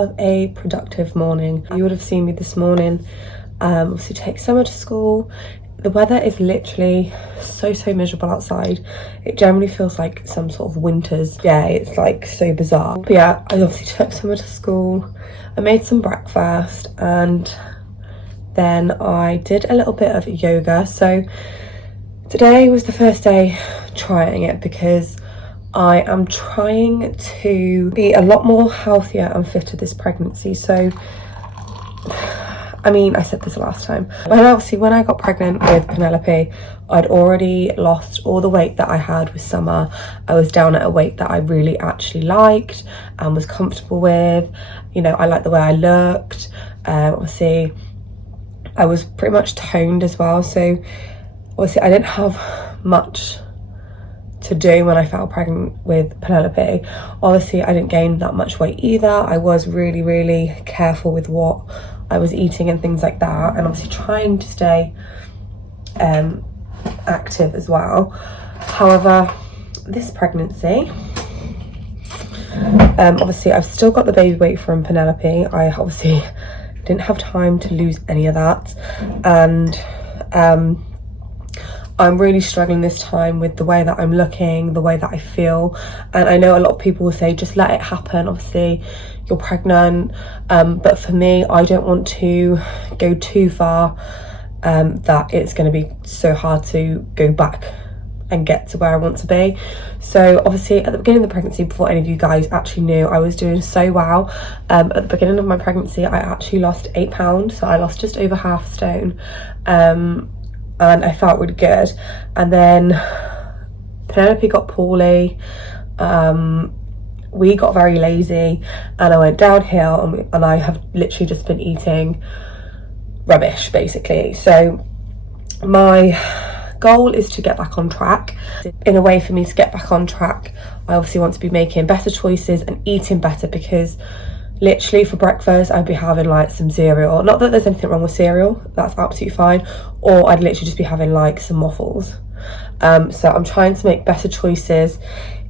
of a productive morning. You would have seen me this morning obviously take Summer to school. The weather is literally so miserable outside. It generally feels like some sort of winter's day. It's like so bizarre. But yeah, I obviously took Summer to school. I made some breakfast and then I did a little bit of yoga. So today was the first day trying it because I am trying to be a lot more healthier and fitter this pregnancy. So I mean, I said this last time, but obviously when I got pregnant with Penelope, I'd already lost all the weight that I had with Summer. I was down at a weight that I really actually liked and was comfortable with. You know, I liked the way I looked. Obviously I was pretty much toned as well, so obviously I didn't have much to do when I fell pregnant with Penelope. Obviously I didn't gain that much weight either. I was really careful with what I was eating and things like that, and obviously trying to stay active as well. However, this pregnancy, obviously I've still got the baby weight from Penelope. I obviously didn't have time to lose any of that, and I'm really struggling this time with the way that I'm looking, the way that I feel. And I know a lot of people will say, just let it happen. Obviously, you're pregnant. But for me, I don't want to go too far that it's going to be so hard to go back and get to where I want to be. So obviously at the beginning of the pregnancy, before any of you guys actually knew, I was doing so well. At the beginning of my pregnancy, I actually lost 8 pounds. So I lost just over half a stone. And I felt really good. And then Penelope got poorly, we got very lazy, and I went downhill, and I have literally just been eating rubbish basically. So my goal is to get back on track. In a way, for me to get back on track, I obviously want to be making better choices and eating better, because literally for breakfast I'd be having like some cereal. Not that there's anything wrong with cereal, that's absolutely fine. Or I'd literally just be having like some waffles. So I'm trying to make better choices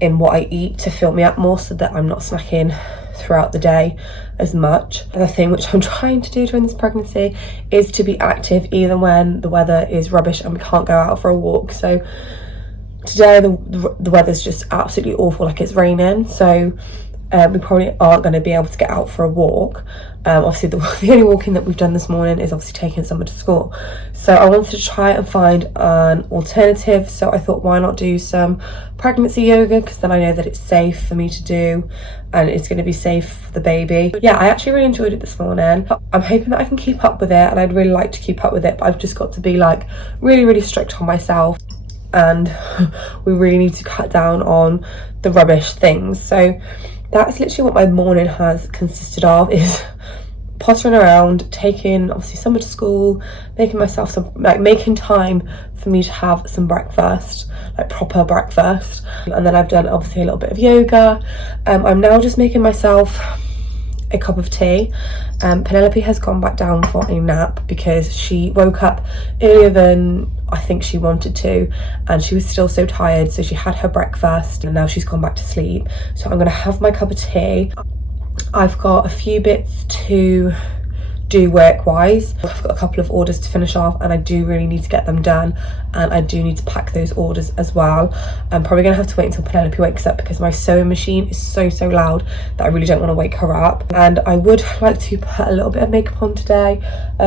in what I eat to fill me up more, so that I'm not snacking throughout the day as much. The thing which I'm trying to do during this pregnancy is to be active even when the weather is rubbish and we can't go out for a walk. So today the weather's just absolutely awful, like it's raining. So we probably aren't going to be able to get out for a walk. Obviously the only walking that we've done this morning is obviously taking Summer to school. So I wanted to try and find an alternative. So I thought, why not do some pregnancy yoga, because then I know that it's safe for me to do and it's going to be safe for the baby. But yeah, I actually really enjoyed it this morning. I'm hoping that I can keep up with it, and I'd really like to keep up with it, but I've just got to be like really strict on myself, and we really need to cut down on the rubbish things. So that's literally what my morning has consisted of, is pottering around, taking obviously Summer to school, making myself some, like making time for me to have some breakfast, like proper breakfast. And then I've done obviously a little bit of yoga. I'm now just making myself a cup of tea. Penelope has gone back down for a nap because she woke up earlier than I think she wanted to, and she was still so tired. So she had her breakfast and now she's gone back to sleep. So I'm gonna have my cup of tea. I've got a few bits to do work-wise. I've got a couple of orders to finish off, and I do really need to get them done, and I do need to pack those orders as well. I'm probably gonna have to wait until Penelope wakes up, because my sewing machine is so loud that I really don't want to wake her up. And I would like to put a little bit of makeup on today,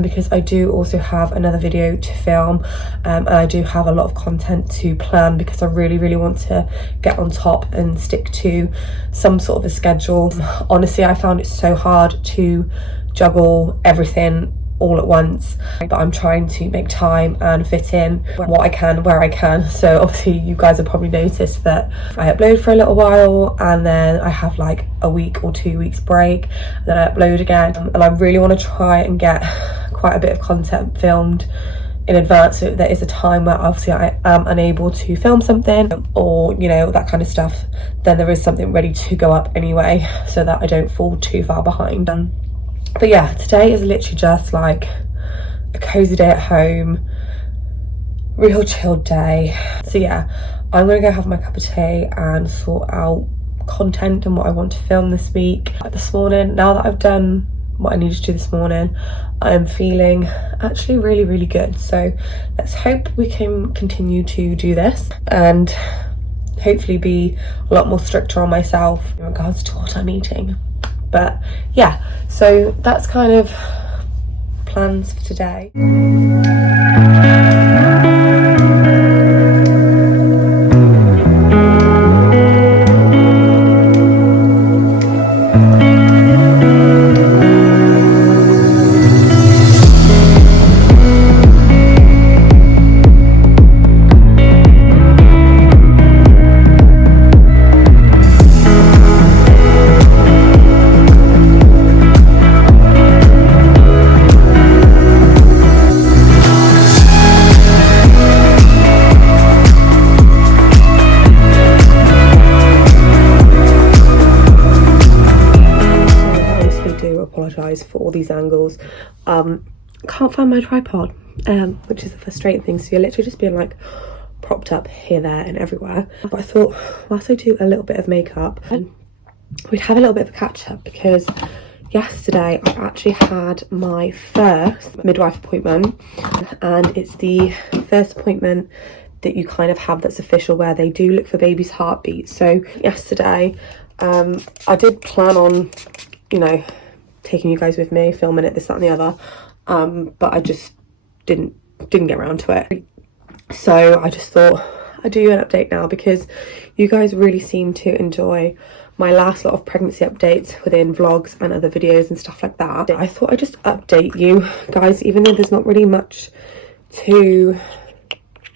because I do also have another video to film, and I do have a lot of content to plan, because I really want to get on top and stick to some sort of a schedule. Honestly, I found it so hard to juggle everything all at once, but I'm trying to make time and fit in what I can where I can. So obviously you guys have probably noticed that I upload for a little while, and then I have like a week or 2 weeks break, and then I upload again. And I really want to try and get quite a bit of content filmed in advance, so there is a time where obviously I am unable to film something, or you know, that kind of stuff, then there is something ready to go up anyway, so that I don't fall too far behind. But yeah, today is literally just like a cozy day at home, real chilled day. So yeah, I'm gonna go have my cup of tea and sort out content and what I want to film this week. This morning, now that I've done what I needed to do this morning, I'm feeling actually really good. So let's hope we can continue to do this and hopefully be a lot more stricter on myself in regards to what I'm eating. But yeah, so that's kind of plans for today. For all these angles. Can't find my tripod, which is a frustrating thing, so you're literally just being like propped up here, there and everywhere. But I thought whilst I do a little bit of makeup, we'd have a little bit of a catch up, because yesterday I actually had my first midwife appointment, and it's the first appointment that you kind of have that's official, where they do look for baby's heartbeat. So yesterday I did plan on, you know, taking you guys with me, filming it, this, that and the other, but I just didn't get around to it. So I just thought I'd do you an update now, because you guys really seem to enjoy my last lot of pregnancy updates within vlogs and other videos and stuff like that. I thought I'd just update you guys, even though there's not really much to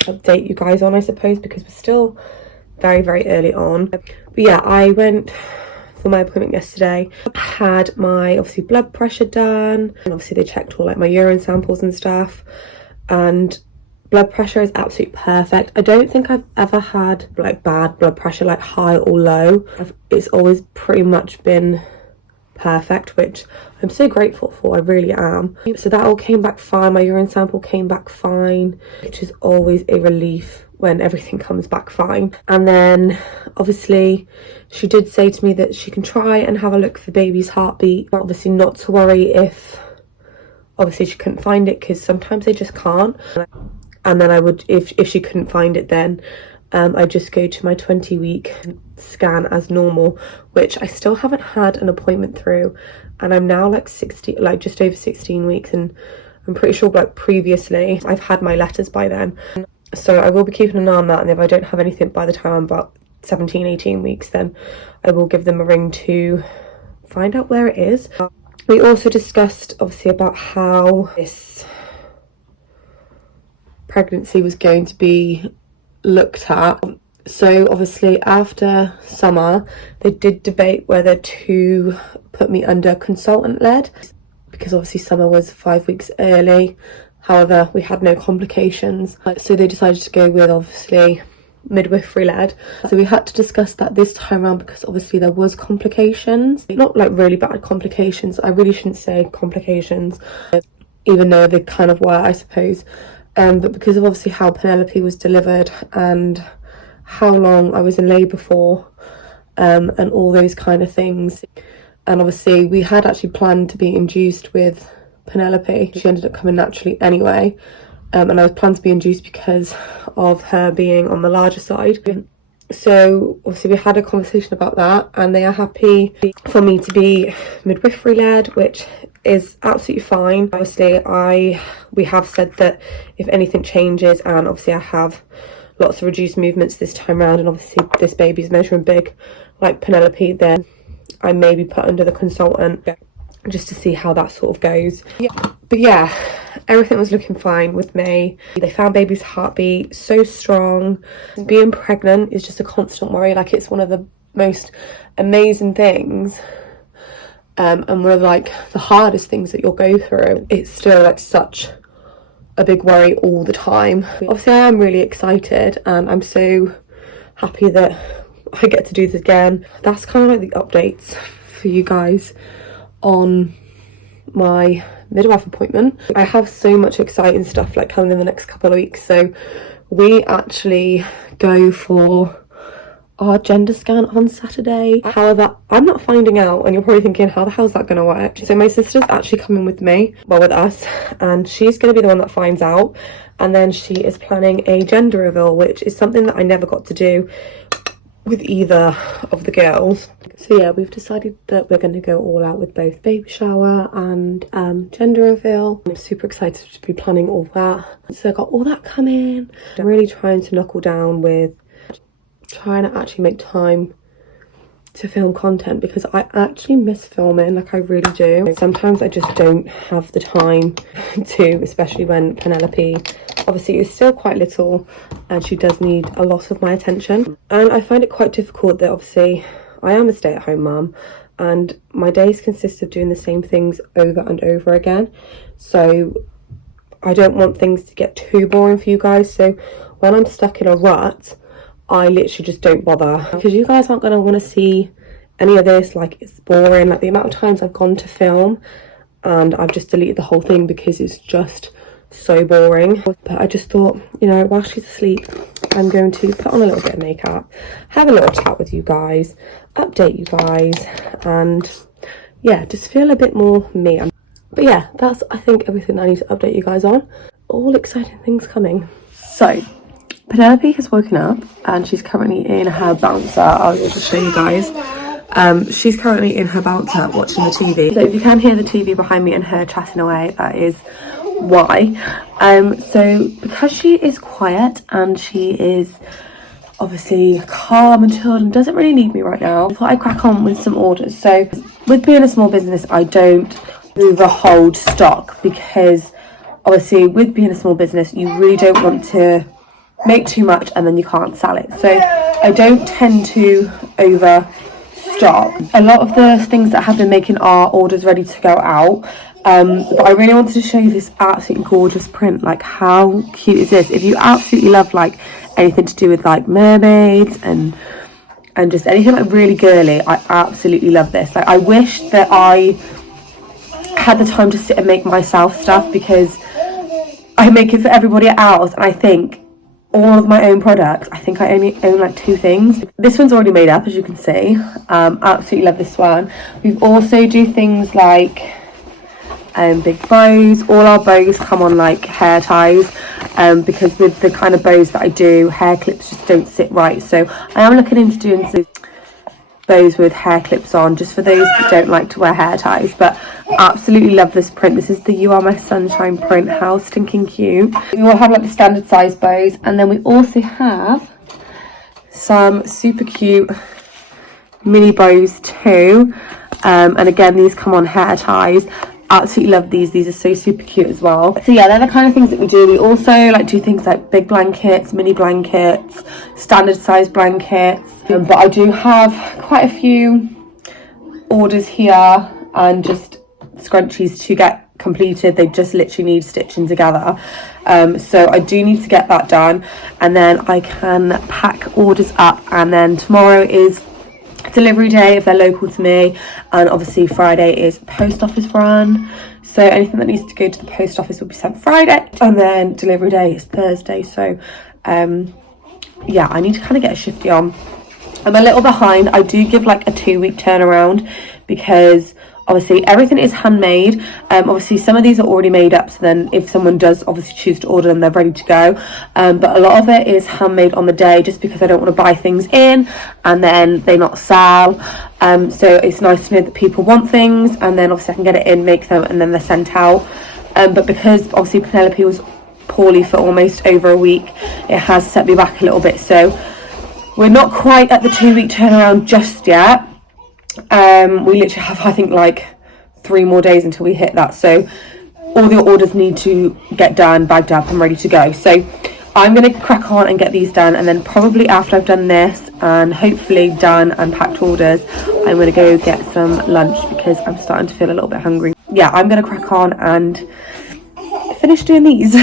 update you guys on, I suppose, because we're still very early on. But yeah, I went for my appointment yesterday. I had my obviously blood pressure done, and obviously they checked all like my urine samples and stuff, and blood pressure is absolutely perfect. I don't think I've ever had like bad blood pressure, like high or low. It's always pretty much been perfect, which I'm so grateful for, I really am. So that all came back fine. My urine sample came back fine, which is always a relief when everything comes back fine. And then obviously she did say to me that she can try and have a look for baby's heartbeat, obviously not to worry if obviously she couldn't find it, because sometimes they just can't. And then I would, if she couldn't find it, then I just go to my 20-week scan as normal, which I still haven't had an appointment through, and I'm now like just over 16 weeks, and I'm pretty sure like previously I've had my letters by then. So I will be keeping an eye on that, and if I don't have anything by the time I'm about 17-18 weeks, then I will give them a ring to find out where it is. We also discussed obviously about how this pregnancy was going to be looked at. So obviously after summer they did debate whether to put me under consultant led, because obviously summer was 5 weeks early. However, we had no complications, so they decided to go with obviously midwifery led. So we had to discuss that this time around, because obviously there was complications, not like really bad complications. I really shouldn't say complications, even though they kind of were, I suppose. But because of obviously how Penelope was delivered and how long I was in labour for, and all those kind of things. And obviously we had actually planned to be induced with Penelope. She ended up coming naturally anyway, and I was planned to be induced because of her being on the larger side. So obviously we had a conversation about that, and they are happy for me to be midwifery led, which is absolutely fine. Obviously we have said that if anything changes, and obviously I have lots of reduced movements this time around, and obviously this baby's measuring big like Penelope, then I may be put under the consultant just to see how that sort of goes. But yeah, everything was looking fine with me. They found baby's heartbeat so strong. Being pregnant is just a constant worry. Like, it's one of the most amazing things, and one of like the hardest things that you'll go through. It's still like such a big worry all the time. Obviously I am really excited, and I'm so happy that I get to do this again. That's kind of like the updates for you guys on my midwife appointment. I have so much exciting stuff like coming in the next couple of weeks. So we actually go for our gender scan on Saturday. However, I'm not finding out, and you're probably thinking, how the hell is that going to work? So my sister's actually coming with me, well, with us, and she's going to be the one that finds out. And then she is planning a gender reveal, which is something that I never got to do with either of the girls. So yeah, we've decided that we're going to go all out with both baby shower and gender reveal. I'm super excited to be planning all that. So I got all that coming. I'm really trying to knuckle down with trying to actually make time to film content, because I actually miss filming, like I really do. Sometimes I just don't have the time to, especially when Penelope obviously is still quite little and she does need a lot of my attention. And I find it quite difficult that obviously I am a stay-at-home mum and my days consist of doing the same things over and over again. So I don't want things to get too boring for you guys. So when I'm stuck in a rut, I literally just don't bother, because you guys aren't going to want to see any of this. Like, it's boring. Like, the amount of times I've gone to film and I've just deleted the whole thing because it's just so boring. But I just thought, you know, while she's asleep, I'm going to put on a little bit of makeup, have a little chat with you guys, update you guys, and yeah, just feel a bit more me. But yeah, that's, I think, everything I need to update you guys on. All exciting things coming. So Penelope has woken up and she's currently in her bouncer. I will just show you guys. She's currently in her bouncer watching the TV. So if you can hear the TV behind me and her chatting away, that is why. So because she is quiet and she is obviously calm and chilled and doesn't really need me right now, I thought I'd crack on with some orders. So with being a small business, I don't overhold stock, because obviously with being a small business, you really don't want to make too much and then you can't sell it. So I don't tend to overstock. A lot of the things that have been making our orders ready to go out, but I really wanted to show you this absolutely gorgeous print. Like, how cute is this? If you absolutely love like anything to do with like mermaids and just anything like really girly, I absolutely love this. Like, I wish that I had the time to sit and make myself stuff, because I make it for everybody else, and I think all of my own products, I think I only own like 2 things. This one's already made up, as you can see. Absolutely love this one. We've also do things like big bows. All our bows come on like hair ties, because with the kind of bows that I do, hair clips just don't sit right. So I am looking into doing some bows with hair clips on, just for those that don't like to wear hair ties. But absolutely love this print. This is the You Are My Sunshine print. How stinking cute. We all have like the standard size bows, and then we also have some super cute mini bows too, and again, these come on hair ties. Absolutely love these are so super cute as well. So yeah, they're the kind of things that we do. We also like do things like big blankets, mini blankets, standard size blankets, but I do have quite a few orders here and just scrunchies to get completed. They just literally need stitching together, so I do need to get that done, and then I can pack orders up. And then tomorrow is delivery day if they're local to me, and obviously Friday is post office run, so anything that needs to go to the post office will be sent Friday, and then delivery day is Thursday. So yeah, I need to kind of get a shifty on. I'm a little behind. I do give like a 2-week turnaround, because obviously everything is handmade. Obviously some of these are already made up, so then if someone does obviously choose to order them, they're ready to go, but a lot of it is handmade on the day, just because I don't want to buy things in and then they not sell. So it's nice to know that people want things, and then obviously I can get it in, make them, and then they're sent out. But because obviously Penelope was poorly for almost over a week, it has set me back a little bit. So we're not quite at the 2-week turnaround just yet. We literally have, I think, like 3 more days until we hit that. So all the orders need to get done, bagged up and ready to go. So I'm going to crack on and get these done, and then probably after I've done this and hopefully done and packed orders, I'm going to go get some lunch, because I'm starting to feel a little bit hungry. Yeah, I'm going to crack on and finish doing these.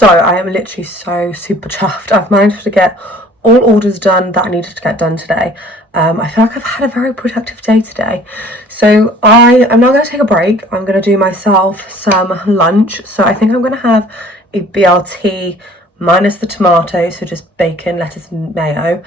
So I am literally so super chuffed. I've managed to get all orders done that I needed to get done today. I feel like I've had a very productive day today. So I am now going to take a break. I'm going to do myself some lunch. So I think I'm going to have a BLT minus the tomato, so just bacon, lettuce and mayo.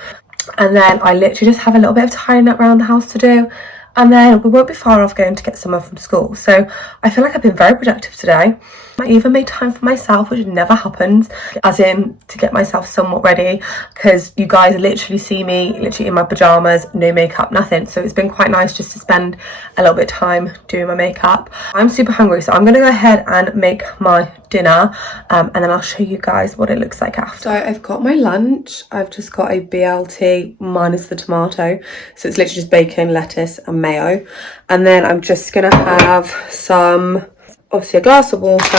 And then I literally just have a little bit of tidying up around the house to do. And then we won't be far off going to get someone from school. So I feel like I've been very productive today. I even made time for myself, which never happens, as in to get myself somewhat ready, because you guys literally see me literally in my pajamas, no makeup, nothing. So it's been quite nice just to spend a little bit of time doing my makeup. I'm super hungry, so I'm going to go ahead and make my dinner, and then I'll show you guys what it looks like after. So I've got my lunch. I've just got a BLT minus the tomato, so it's literally just bacon, lettuce and mayo. And then I'm just going to have some, obviously a glass of water,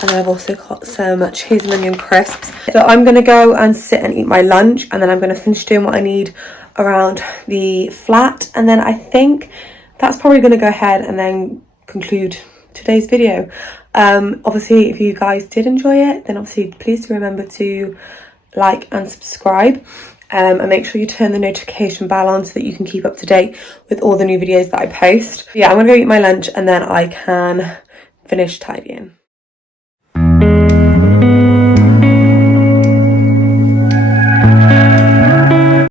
and I've also got some cheese and onion crisps. So I'm going to go and sit and eat my lunch, and then I'm going to finish doing what I need around the flat, and then I think that's probably going to go ahead and then conclude today's video. Obviously if you guys did enjoy it, then obviously please do remember to like and subscribe, and make sure you turn the notification bell on so that you can keep up to date with all the new videos that I post. Yeah, I'm gonna go eat my lunch and then I can finish tidying.